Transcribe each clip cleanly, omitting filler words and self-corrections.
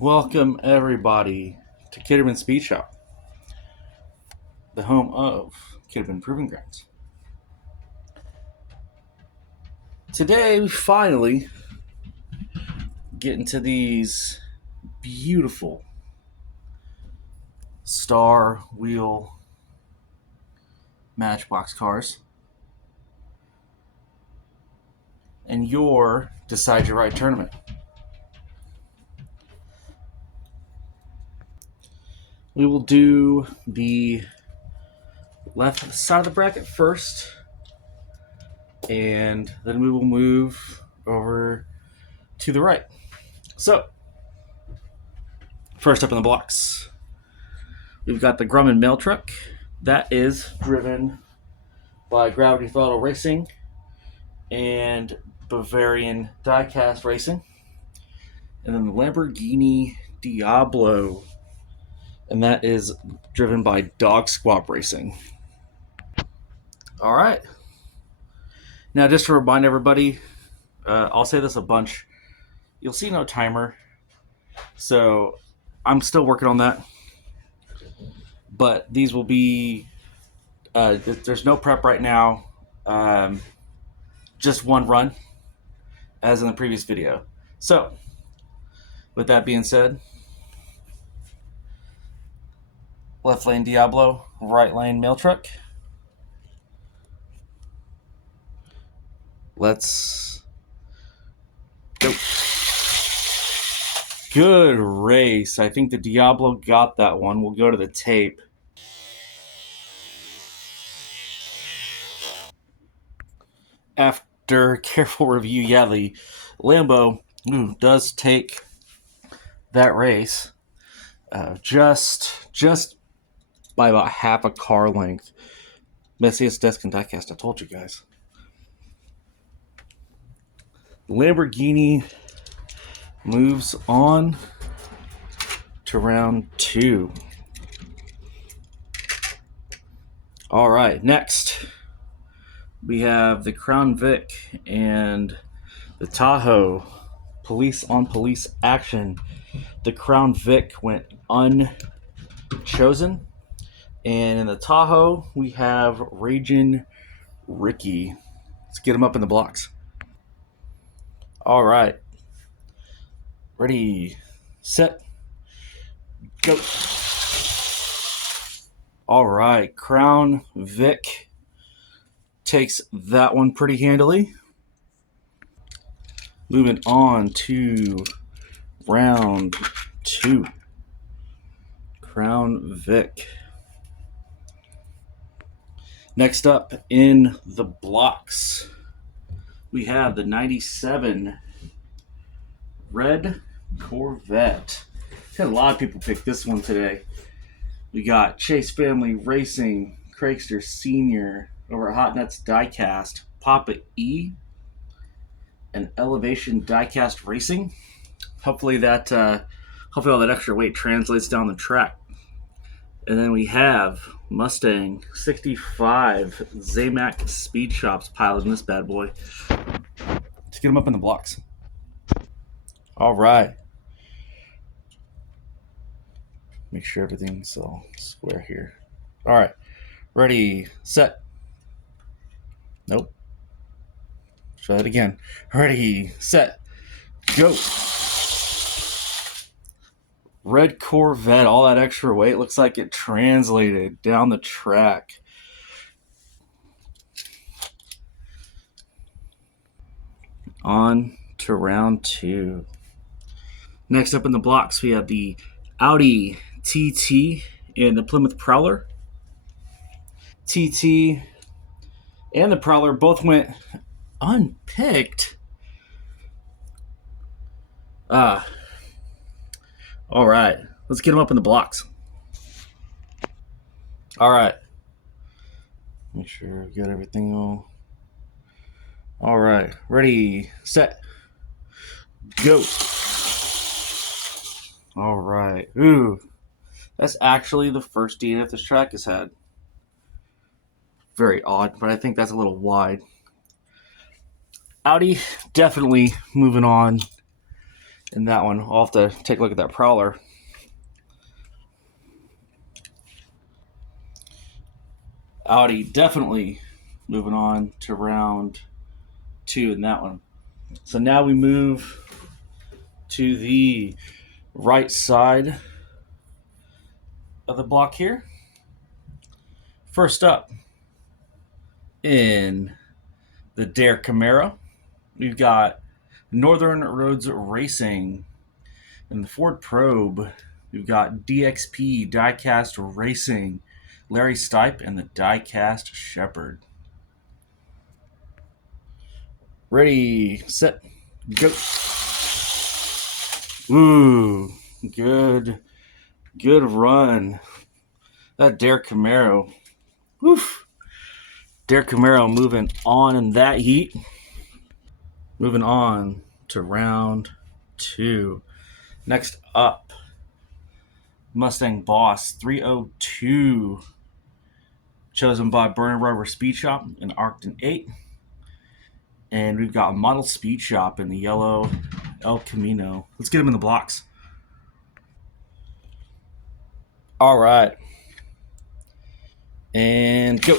Welcome, everybody, to Kitterman Speed Shop, the home of Kitterman Proving Grounds. Today, we finally get into these beautiful Star Wheel Matchbox cars and your Decide Your Right tournament. We will do the left side of the bracket first, and then we will move over to the right. So, first up in the blocks, we've got the Grumman mail truck. That is driven by Gravity Throttle Racing and Bavarian Diecast Racing. And then the Lamborghini Diablo, and that is driven by Dog Squab Racing. All right. Now, just to remind everybody, I'll say this a bunch. You'll see no timer, so I'm still working on that. But these will be, there's no prep right now, just one run, as in the previous video. So, with that being said, left lane Diablo, right lane mail truck. Let's go. Good race. I think the Diablo got that one. We'll go to the tape. After careful review, yeah, the Lambo does take that race just by about half a car length. Messiest desk and diecast, I told you guys. Lamborghini moves on to round 2. All right, next we have the Crown Vic and the Tahoe. Police on police action. The Crown Vic went unchosen. And in the Tahoe, we have Ragin' Ricky. Let's get him up in the blocks. All right. Ready, set, go. All right. Crown Vic takes that one pretty handily. Moving on to round 2. Crown Vic. Next up in the blocks, we have the 97 Red Corvette. Had a lot of people pick this one today. We got Chase Family Racing, Craigster Sr. over at Hot Nuts Diecast, Papa E, and Elevation Diecast Racing. Hopefully all that extra weight translates down the track. And then we have Mustang 65 Zamac Speed Shops piloting this bad boy. Let's get them up in the blocks. All right. Make sure everything's all square here. All right. Ready, set. Nope. Try that again. Ready, set, go. Red Corvette, all that extra weight looks like it translated down the track. On to round 2. Next up in the blocks, we have the Audi TT and the Plymouth Prowler. TT and the Prowler both went unpicked. All right, let's get them up in the blocks. All right. Make sure we got everything all right. Ready, set, go. All right. Ooh, that's actually the first DNF this track has had. Very odd, but I think that's a little wide. Audi definitely moving on in that one. I'll have to take a look at that Prowler. Audi, definitely moving on to round 2 in that one. So now we move to the right side of the block here. First up, in the Dare Camaro, we've got Northern Roads Racing. In the Ford Probe, we've got DXP Diecast Racing, Larry Stipe, and the Diecast Shepherd. Ready, set, go. Ooh, good run. That Dare Camaro. Woof. Dare Camaro moving on in that heat. Moving on to round 2. Next up, Mustang Boss 302, chosen by Burner Rubber Speed Shop in Arcton 8. And we've got a Model Speed Shop in the yellow El Camino. Let's get him in the blocks. All right. And go.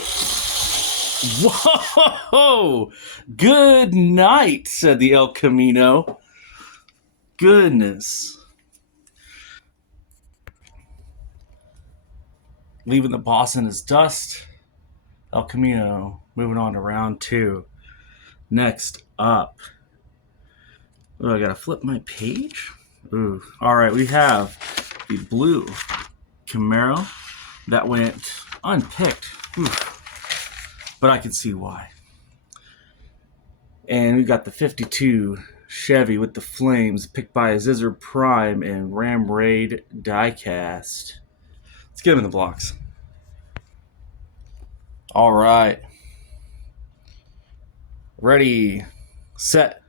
Whoa! Good night, said the El Camino. Goodness. Leaving the boss in his dust. El Camino moving on to round 2. Next up. Oh, I gotta flip my page? Ooh. Alright, we have the blue Camaro that went unpicked. Ooh. But I can see why. And we got the 52 Chevy with the flames picked by Zizzer Prime and Ram Raid diecast. Let's get him in the blocks. All right. Ready, set,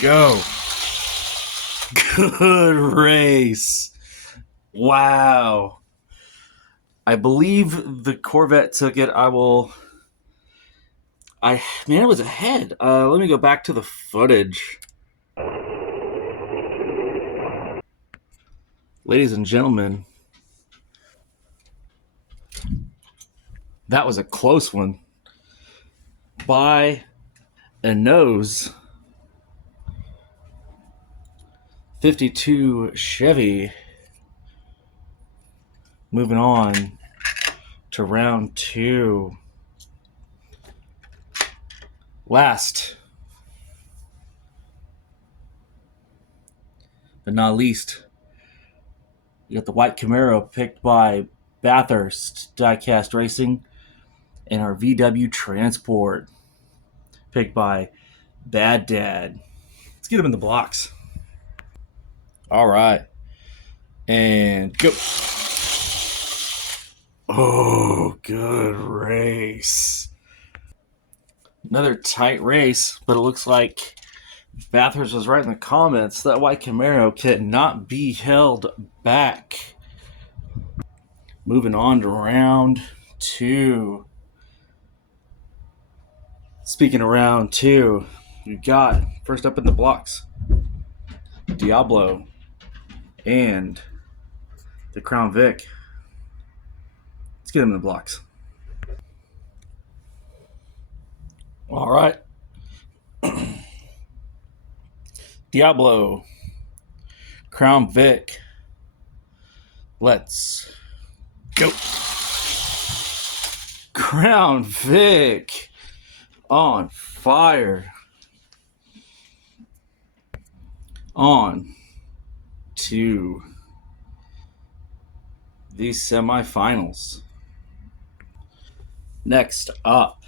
go. Good race. Wow. I believe the Corvette took it. Man, it was ahead. Let me go back to the footage. Ladies and gentlemen, that was a close one. By a nose. 52 Chevy. Moving on to round 2. Last but not least, we got the white Camaro picked by Bathurst Diecast Racing and our VW Transport picked by Bad Dad. Let's get him in the blocks. All right. And go. Oh, good race. Another tight race, but it looks like Bathurst was right in the comments. That white Camaro cannot be held back. Moving on to round 2. Speaking of round 2, we got first up in the blocks, Diablo and the Crown Vic. Let's get them in the blocks. All right. Diablo, Crown Vic. Let's go. Crown Vic on fire. On to the semifinals. Next up,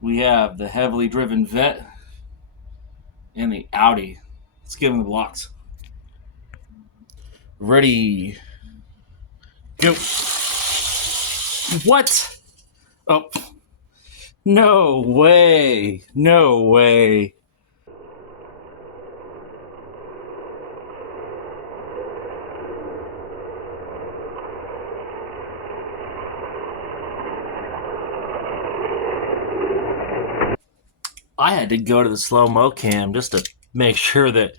we have the heavily driven Vet and the Audi. Let's give them the blocks. Ready, go. What? Oh, no way. No way. I had to go to the slow-mo cam just to make sure that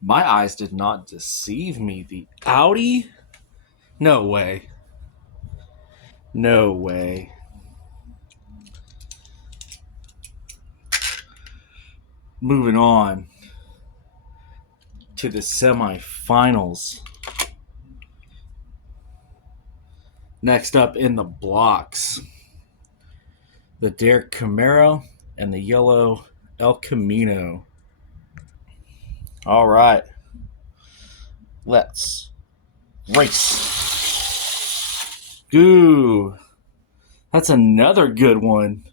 my eyes did not deceive me. The Audi? No way. No way. Moving on to the semifinals. Next up in the blocks, the Derek Camaro and the yellow El Camino. All right. Let's race. Ooh, that's another good one.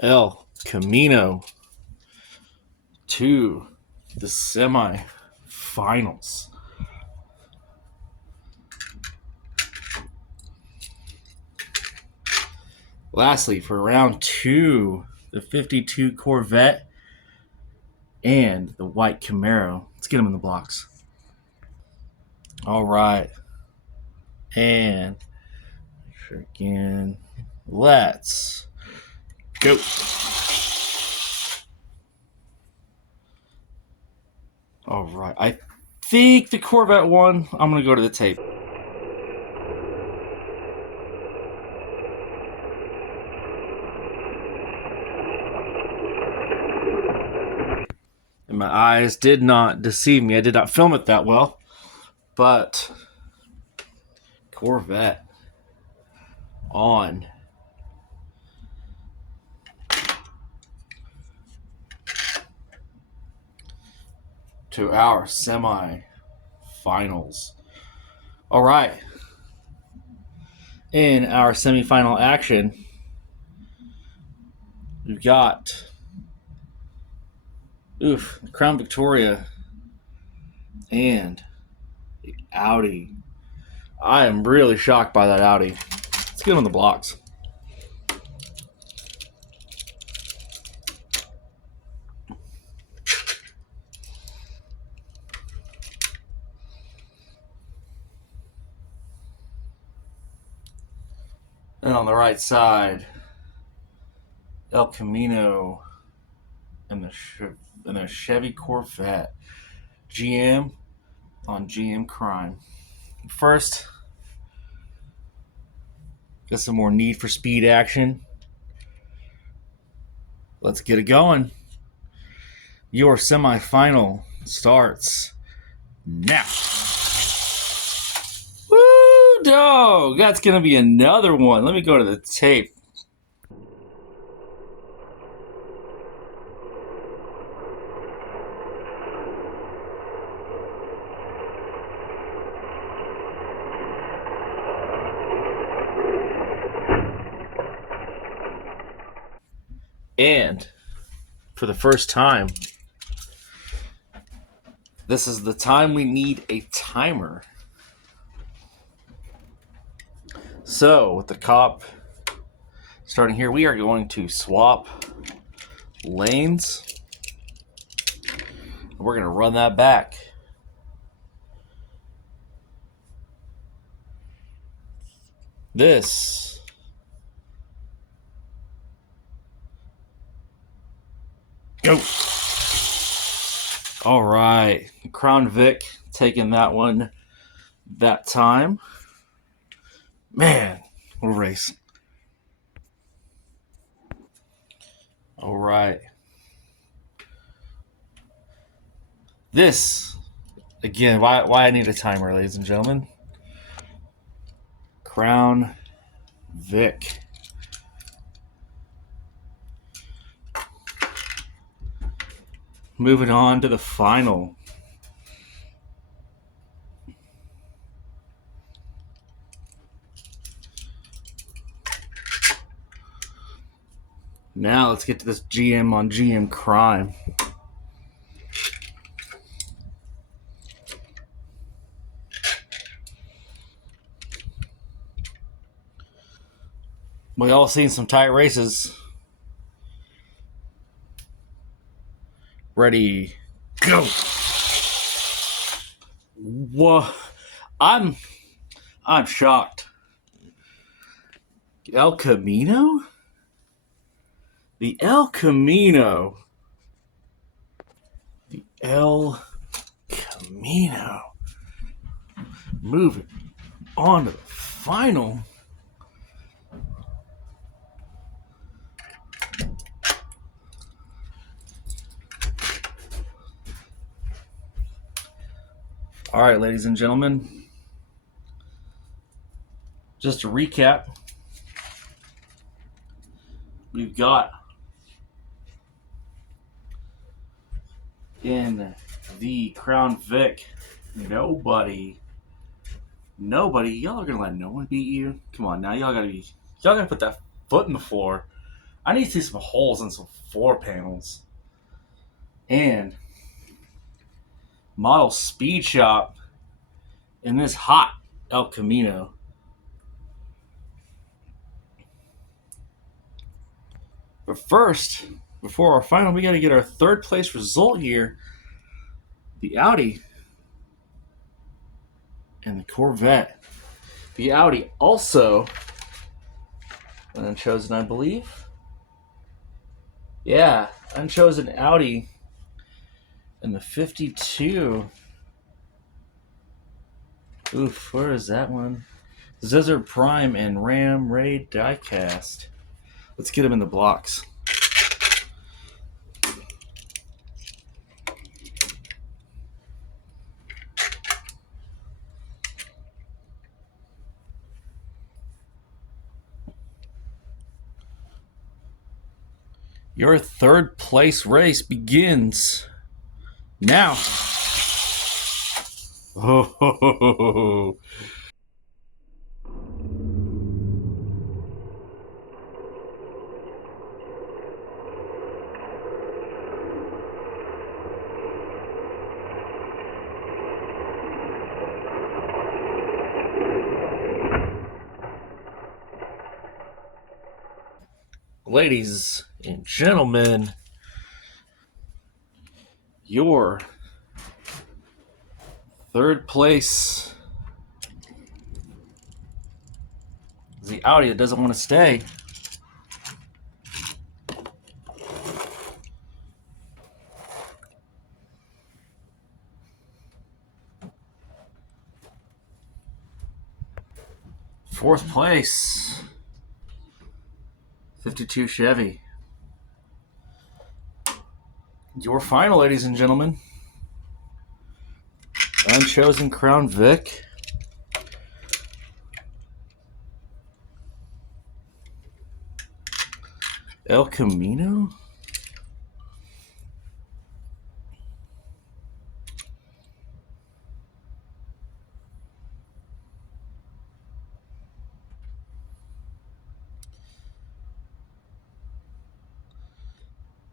El Camino to the semifinals. Lastly, for round 2, the 52 Corvette and the white Camaro. Let's get them in the blocks. All right. And again, let's go. All right. I think the Corvette won. I'm going to go to the tape. And my eyes did not deceive me. I did not film it that well. But Corvette on. To our semi-finals. All right. In our semifinal action, we've got Crown Victoria and the Audi. I am really shocked by that Audi. Let's get them on the blocks. And on the right side, El Camino and the Chevy Corvette. GM on GM Crime. First, got some more Need for Speed action. Let's get it going. Your semifinal starts now. Woo, dog! That's going to be another one. Let me go to the tape. And for the first time, this is the time we need a timer. So, with the cop starting here, we are going to swap lanes. We're going to run that back. This go. All right. Crown Vic taking that one that time. Man, what a race. All right. This, again, why I need a timer, ladies and gentlemen. Crown Vic. Moving on to the final. Now let's get to this GM on GM Crime. We all seen some tight races. Ready, go. Whoa, I'm shocked. El Camino? The El Camino. The El Camino. Moving on to the final. All right, ladies and gentlemen. Just to recap, we've got in the Crown Vic, nobody. Y'all are gonna let no one beat you? Come on now, y'all gotta put that foot in the floor. I need to see some holes in some floor panels. And Model Speed Shop in this hot El Camino. But first, before our final, we gotta get our third place result here. The Audi and the Corvette. The Audi also unchosen, I believe. Yeah, unchosen Audi and the 52. Oof, where is that one? Zizard Prime and Ram Ray diecast. Let's get them in the blocks. Your third place race begins now. Oh. Ladies and gentlemen, your third place is the Audi that doesn't want to stay. Fourth place, 52 Chevy. Your final, ladies and gentlemen, unchosen Crown Vic. El Camino.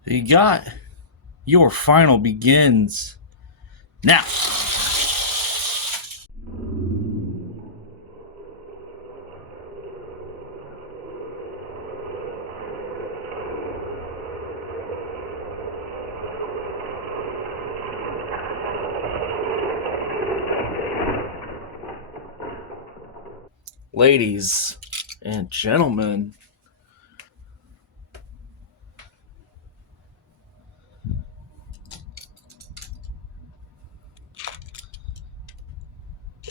You got your final begins now. Ladies and gentlemen,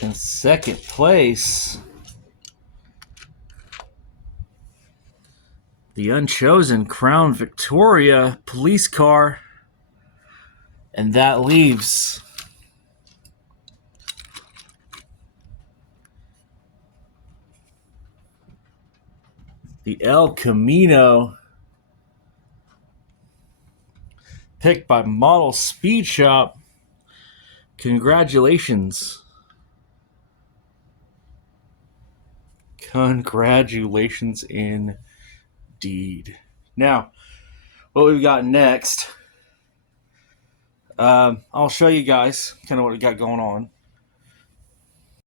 in second place, the unchosen Crown Victoria police car. And that leaves the El Camino, picked by Model Speed Shop. Congratulations. Congratulations indeed. Now, what we've got next, I'll show you guys kind of what we got going on.